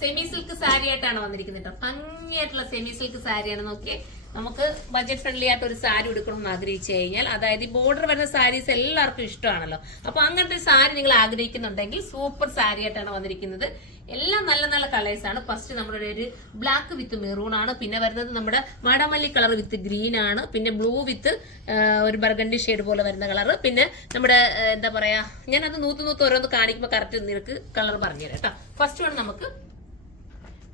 Semi silk sari ആയിട്ടാണ് വന്നിരിക്കുന്നത് കേട്ടോ. ഭംഗിയായിട്ടുള്ള സെമി സിൽക്ക് സാരിയാണ്. നോക്കിയേ, നമുക്ക് ബഡ്ജറ്റ് ഫ്രണ്ട്ലി ആയിട്ട് ഒരു സാരി എടുക്കണമെന്ന് ആഗ്രഹിച്ചു കഴിഞ്ഞാൽ, അതായത് ഈ ബോർഡർ വരുന്ന സാരീസ് എല്ലാവർക്കും ഇഷ്ടമാണല്ലോ. അപ്പൊ അങ്ങനത്തെ സാരി നിങ്ങൾ ആഗ്രഹിക്കുന്നുണ്ടെങ്കിൽ സൂപ്പർ സാരി ആയിട്ടാണ് വന്നിരിക്കുന്നത്. എല്ലാം നല്ല നല്ല കളേഴ്സ് ആണ്. ഫസ്റ്റ് നമ്മുടെ ഒരു ബ്ലാക്ക് വിത്ത് മെറൂൺ ആണ്, പിന്നെ വരുന്നത് നമ്മുടെ വാടാമല്ലി കളർ വിത്ത് ഗ്രീൻ ആണ്, പിന്നെ ബ്ലൂ വിത്ത് ഒരു ബർഗണ്ടി ഷെയ്ഡ് പോലെ വരുന്ന കളർ, പിന്നെ നമ്മുടെ എന്താ പറയാ, ഞാനത് നൂത്ത് ഓരോന്ന് കാണിക്കുമ്പോൾ കറക്റ്റ് നിനക്ക് കളർ പറഞ്ഞുതരാം കേട്ടോ.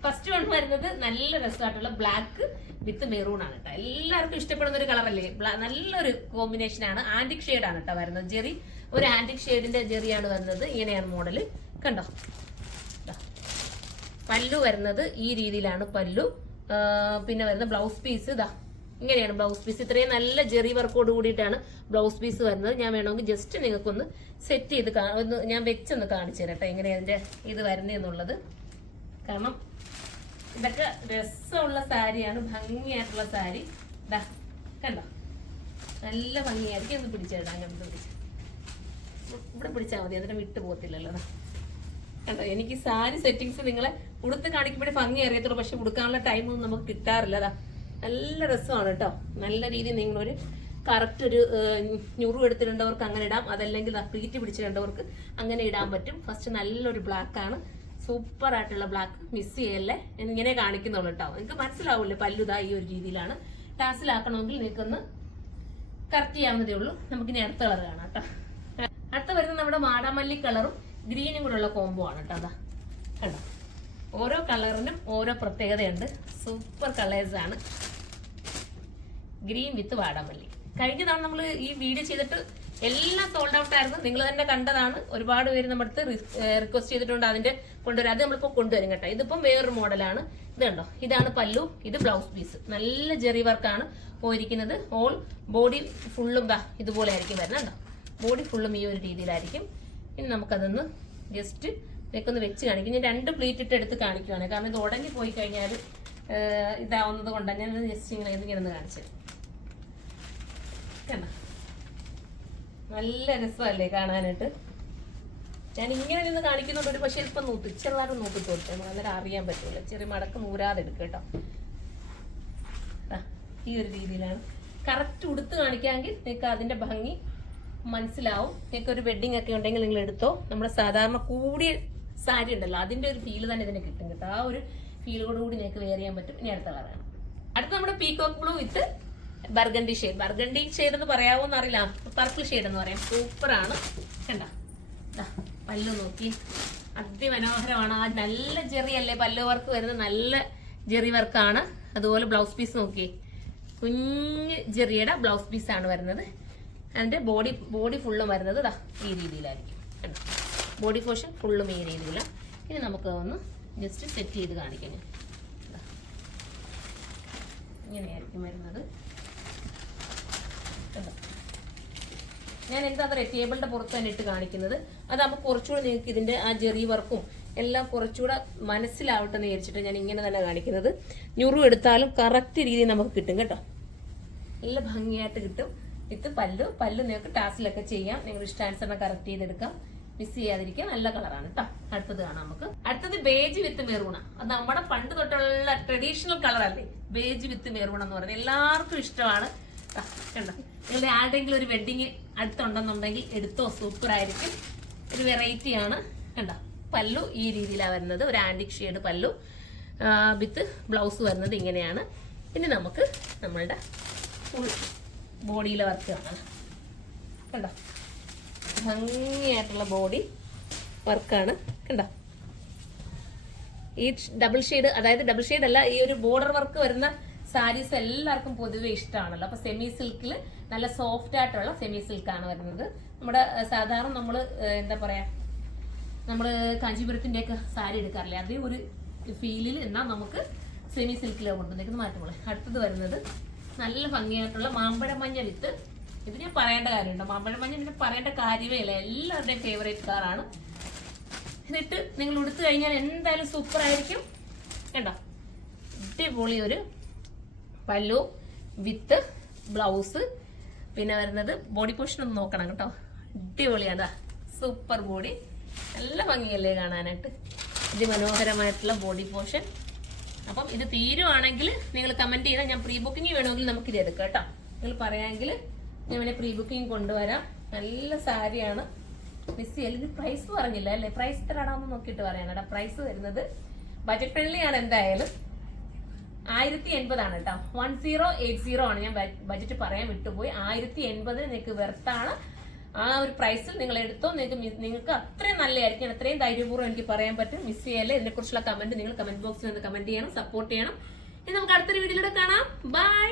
ഫസ്റ്റ് വൺ വരുന്നത് നല്ല രസമായിട്ടുള്ള ബ്ലാക്ക് വിത്ത് മെറൂൺ ആണ് കേട്ടോ. എല്ലാവർക്കും ഇഷ്ടപ്പെടുന്ന ഒരു കളറല്ലേ, നല്ലൊരു കോമ്പിനേഷൻ ആണ്. ആന്റിക് ഷെയ്ഡ് ആണ് കേട്ടോ വരുന്നത്. ജെറി, ഒരു ആന്റിക് ഷെയ്ഡിന്റെ ജെറിയാണ് വരുന്നത്. ഇങ്ങനെയാണ് മോഡല്, കണ്ടോ. പല്ലു വരുന്നത് ഈ രീതിയിലാണ് പല്ലു. പിന്നെ വരുന്ന ബ്ലൗസ് പീസ് ഇതാ ഇങ്ങനെയാണ് ബ്ലൗസ് പീസ്. ഇത്രയും നല്ല ജെറി വർക്കോട് കൂടിയിട്ടാണ് ബ്ലൗസ് പീസ് വരുന്നത്. ഞാൻ വേണമെങ്കിൽ ജസ്റ്റ് നിങ്ങൾക്കൊന്ന് സെറ്റ് ചെയ്ത് ഒന്ന് ഞാൻ വെച്ചൊന്ന് കാണിച്ചു തരാം കേട്ടോ, എങ്ങനെയാണ് അതിന്റെ ഇത് വരുന്നതെന്നുള്ളത്. കാരണം ഇതൊക്കെ രസമുള്ള സാരിയാണ്, ഭംഗിയായിട്ടുള്ള സാരി. ഇതാ കണ്ടോ, നല്ല ഭംഗിയായിരിക്കും. ഒന്ന് പിടിച്ചേടാ, അങ്ങനത്തെ ഇവിടെ പിടിച്ചാൽ മതി, അതിനെ വിട്ടു പോകത്തില്ലല്ലോ. കണ്ടോ, എനിക്ക് സാരി സെറ്റിങ്സ് നിങ്ങളെ ഉടുത്ത് കാണിക്കുമ്പോഴേ ഭംഗി അറിയത്തുള്ളൂ, പക്ഷെ ഉടുക്കാനുള്ള ടൈമൊന്നും നമുക്ക് കിട്ടാറില്ല. അതാ നല്ല രസമാണ് കേട്ടോ. നല്ല രീതിയിൽ നിങ്ങളൊരു കറക്റ്റ് ഒരു ഞുറു എടുത്തിട്ടുണ്ടവർക്ക് അങ്ങനെ ഇടാം, അതല്ലെങ്കിൽ പ്ലീറ്റ് പിടിച്ചിട്ടുണ്ടവർക്ക് അങ്ങനെ ഇടാൻ പറ്റും. ഫസ്റ്റ് നല്ലൊരു ബ്ലാക്ക് ആണ്, സൂപ്പർ ആയിട്ടുള്ള ബ്ലാക്ക്. മിസ് ചെയ്യല്ലേ, ഇങ്ങനെ കാണിക്കുന്നുള്ളൂ കേട്ടോ. നിങ്ങൾക്ക് മനസ്സിലാവില്ലേ, പല്ലുതാ ഈ ഒരു രീതിയിലാണ്. ടാസിലാക്കണമെങ്കിൽ നിങ്ങൾക്കൊന്ന് കറക്റ്റ് ചെയ്യാവുന്നതേ ഉള്ളൂ. നമുക്കിനി അടുത്ത കളർ കാണാം കേട്ടോ. അടുത്ത വരുന്നത് നമ്മുടെ വാടാമല്ലി കളറും ഗ്രീനും കൂടെ ഉള്ള കോംബോ ആണ് കേട്ടോ. അതാ കണ്ടോ, ഓരോ കളറിനും ഓരോ പ്രത്യേകതയുണ്ട്. സൂപ്പർ കളേഴ്സ് ആണ്. ഗ്രീൻ വിത്ത് വാടാമല്ലി. കഴിഞ്ഞ തവണ നമ്മൾ ഈ വീഡിയോ ചെയ്തിട്ട് എല്ലാം സോൾഡ് ഔട്ട് ആയിരുന്നു, നിങ്ങൾ തന്നെ കണ്ടതാണ്. ഒരുപാട് പേര് നമ്മുടെ അടുത്ത് റിക്വസ്റ്റ് ചെയ്തിട്ടുണ്ട് അതിന്റെ കൊണ്ടുവരാം. അത് നമ്മളിപ്പോ കൊണ്ടുവരും കേട്ടോ. ഇതിപ്പം വേറൊരു മോഡലാണ്. ഇത് കണ്ടോ, ഇതാണ് പല്ലു, ഇത് ബ്ലൗസ് പീസ്. നല്ല ജെറി വർക്കാണ് പോയിരിക്കുന്നത്. ഓൾ ബോഡി ഫുള്ളും ഇതുപോലെ ആയിരിക്കും വരുന്നത് കേട്ടോ. ബോഡി ഫുള്ളും ഈ ഒരു രീതിയിലായിരിക്കും. ഇനി നമുക്കതൊന്ന് ജസ്റ്റ് ഇതൊക്കെ വെച്ച് കാണിക്കും. ഞാൻ 2 പ്ലീറ്റ് ഇട്ട് എടുത്ത് കാണിക്കുവാണ്, കാരണം ഇത് ഉടങ്ങി പോയി കഴിഞ്ഞാൽ ഇതാവുന്നത് കൊണ്ടാണ്. ഞാൻ ജസ്റ്റ് ഇങ്ങനെ ഒന്ന് കാണിച്ചത്. കണ്ടോ, നല്ല രസമല്ലേ കാണാനായിട്ട്. ഞാൻ ഇങ്ങനെ നിന്ന് കാണിക്കുന്നുണ്ട്, ഒരു പക്ഷേ ഇപ്പം ചെറുതായിട്ട് നോക്കി തോട്ടെ, അന്നേരം അറിയാൻ പറ്റില്ല. ചെറിയ മടക്ക് നൂരാതെ എടുക്കുക കേട്ടോ. ഈ ഒരു രീതിയിലാണ് കറക്റ്റ് ഉടുത്ത് കാണിക്കാമെങ്കിൽ നിങ്ങൾക്ക് അതിന്റെ ഭംഗി മനസ്സിലാവും. നിങ്ങൾക്ക് ഒരു വെഡിങ് ഒക്കെ ഉണ്ടെങ്കിൽ നിങ്ങൾ എടുത്തോ. നമ്മുടെ സാധാരണ കൂടിയ സാരി ഉണ്ടല്ലോ, അതിന്റെ ഒരു ഫീല് തന്നെ ഇതിന് കിട്ടും കേട്ടോ. ആ ഒരു ഫീലോട് കൂടി നിങ്ങൾക്ക് വെയർ ചെയ്യാൻ പറ്റും. ഇനി അടുത്ത കളറാണ്. അടുത്ത നമ്മുടെ പീകോക്ക് ബ്ലൂ വിത്ത് ബർഗണ്ടി ഷെയ്ഡ്. ബർഗണ്ടി ഷെയ്ഡ് എന്ന് പറയാവോന്ന് അറിയില്ല, പർപ്പിൾ ഷെയ്ഡ് എന്ന് പറയാം. സൂപ്പർ ആണ്. കണ്ട പല്ലു നോക്കി, അതിമനോഹരമാണ്. ആ നല്ല ജെറി അല്ലേ പല്ലു വർക്ക് വരുന്നത്, നല്ല ജെറി വർക്കാണ്. അതുപോലെ ബ്ലൗസ് പീസ് നോക്കി, കുഞ്ഞ് ജെറിയുടെ ബ്ലൗസ് പീസ് ആണ് വരുന്നത്. അതിന്റെ ബോഡി ഫുള്ളും വരുന്നത് ഈ രീതിയിലായിരിക്കും. ബോഡി പോർഷൻ ഫുള്ളും ഈ രീതിയിലാണ്. ഇനി നമുക്ക് ഒന്ന് ജസ്റ്റ് സെറ്റ് ചെയ്ത് കാണിക്കാം. ഇങ്ങനെയായിരിക്കും വരുന്നത്. ഞാൻ എന്താ പറയുക, ടേബിളിന്റെ പുറത്ത് തന്നെ ഇട്ട് കാണിക്കുന്നത്. അതാകുമ്പോൾ കുറച്ചുകൂടെ നിങ്ങൾക്ക് ഇതിന്റെ ആ ജെറി വർക്കും എല്ലാം കുറച്ചുകൂടെ മനസ്സിലാവട്ടെ എന്ന് വിചാരിച്ചിട്ട് ഞാൻ ഇങ്ങനെ തന്നെ കാണിക്കുന്നത്. ഞുറു എടുത്താലും കറക്റ്റ് രീതിയിൽ നമുക്ക് കിട്ടും കേട്ടോ. നല്ല ഭംഗിയായിട്ട് കിട്ടും. ഇത് പല്ലു നിങ്ങൾക്ക് ടാസിലൊക്കെ ചെയ്യാം. നിങ്ങൾ ഇഷ്ടാനുസരണം കറക്റ്റ് ചെയ്തെടുക്കാം. മിസ് ചെയ്യാതിരിക്കുക. നല്ല കളറാണ് കേട്ടോ. അടുത്തത് കാണാം നമുക്ക്. അടുത്തത് ബേജ് വിത്ത് മെറൂണ. അത് നമ്മുടെ പണ്ട് തൊട്ടുള്ള ട്രഡീഷണൽ കളർ അല്ലേ, ബേജ് വിത്ത് മെറൂണ എന്ന് പറയുന്നത്. എല്ലാവർക്കും ഇഷ്ടമാണ്. കണ്ടോ, നിങ്ങളുടെ ആരുടെങ്കിലും ഒരു വെഡിങ് അടുത്തുണ്ടെന്നുണ്ടെങ്കിൽ എടുത്തോ, സൂപ്പർ ആയിരിക്കും. ഒരു വെറൈറ്റി ആണ്. കണ്ടോ, പല്ലു ഈ രീതിയിലാണ് വരുന്നത്. ഒരു ആന്റിക് ഷെയ്ഡ് പല്ലു വിത്ത് ബ്ലൗസ് വരുന്നത് ഇങ്ങനെയാണ്. ഇനി നമുക്ക് നമ്മളുടെ ഫുൾ ബോഡിയിലെ വർക്ക് കാണാം. കണ്ടോ, ഭംഗിയായിട്ടുള്ള ബോഡി വർക്കാണ്. കണ്ടോ, ഈ ഡബിൾ ഷെയ്ഡ്, അതായത് ഡബിൾ ഷെയ്ഡ് അല്ല, ഈ ഒരു ബോർഡർ വർക്ക് വരുന്ന സാരീസ് എല്ലാവർക്കും പൊതുവെ ഇഷ്ടമാണല്ലോ. അപ്പൊ സെമി സിൽക്കിൽ നല്ല സോഫ്റ്റ് ആയിട്ടുള്ള സെമി സിൽക്കാണ് വരുന്നത്. നമ്മുടെ സാധാരണ നമ്മള് എന്താ പറയാ, നമ്മള് കാഞ്ചീപുരത്തിന്റെ ഒക്കെ സാരി എടുക്കാറില്ലേ, അതേ ഒരു ഫീലിൽ എന്നാൽ നമുക്ക് സെമി സിൽക്കിലാണ് കൊണ്ടുവന്നേക്കുന്നത്. മാറ്റമുള്ള അടുത്തത് വരുന്നത് നല്ല ഭംഗിയായിട്ടുള്ള മാമ്പഴ മഞ്ഞ വിത്ത്. ഇത് ഞാൻ പറയേണ്ട കാര്യമുണ്ടോ, മാമ്പഴ മഞ്ഞ പിന്നെ പറയേണ്ട കാര്യമേ ഇല്ല, എല്ലാവരുടെയും ഫേവറേറ്റ് കളറാണ്. എന്നിട്ട് നിങ്ങൾ ഉടുത്തു കഴിഞ്ഞാൽ എന്തായാലും സൂപ്പർ ആയിരിക്കും. കണ്ടോ, അടിപൊളി ഒരു പല്ലു വിത്ത് ബ്ലൗസ്. പിന്നെ വരുന്നത് ബോഡി പോർഷൻ ഒന്ന് നോക്കണം കേട്ടോ, അടിപൊളിയാണ്. സൂപ്പർ ബോഡി, നല്ല ഭംഗിയല്ലേ കാണാനായിട്ട്. അതിമനോഹരമായിട്ടുള്ള ബോഡി പോർഷൻ. അപ്പം ഇത് തീരുവാണെങ്കിൽ നിങ്ങൾ കമന്റ് ചെയ്താൽ ഞാൻ പ്രീ ബുക്കിംഗ് വേണമെങ്കിൽ നമുക്ക് ഇത് എടുക്കാം കേട്ടോ. നിങ്ങൾ പറയാമെങ്കിൽ ഞാൻ വേണേൽ പ്രീ ബുക്കിംഗ് കൊണ്ടുവരാം. നല്ല സാരിയാണ്. മിസ് ചെയ്യൽ. പ്രൈസ് പറഞ്ഞില്ല അല്ലേ? പ്രൈസ് എത്രയാണെന്ന് നോക്കിയിട്ട് പറയാം കേട്ടോ. പ്രൈസ് വരുന്നത് ബജറ്റ് ഫ്രണ്ട്ലി ആണ് എന്തായാലും. 1080 ആണ് കേട്ടോ. 1080 ആണ്. ഞാൻ ബജറ്റ് പറയാൻ വിട്ടുപോയി. 1080 നിങ്ങൾക്ക് വെർത്താണ്. ആ ഒരു പ്രൈസിൽ നിങ്ങൾ എടുത്തോ. നിങ്ങൾക്ക് അത്രയും നല്ലതായിരിക്കും. അത്രയും ധൈര്യപൂർവ്വം എനിക്ക് പറയാൻ പറ്റും. മിസ് ചെയ്യല്ലേ. ഇതിനെ കുറിച്ചുള്ള കമന്റ് നിങ്ങൾ കമന്റ് ബോക്സിൽ നിന്ന് കമന്റ് ചെയ്യണം, സപ്പോർട്ട് ചെയ്യണം. ഇനി നമുക്ക് അടുത്തൊരു വീഡിയോയിലൂടെ കാണാം. ബൈ.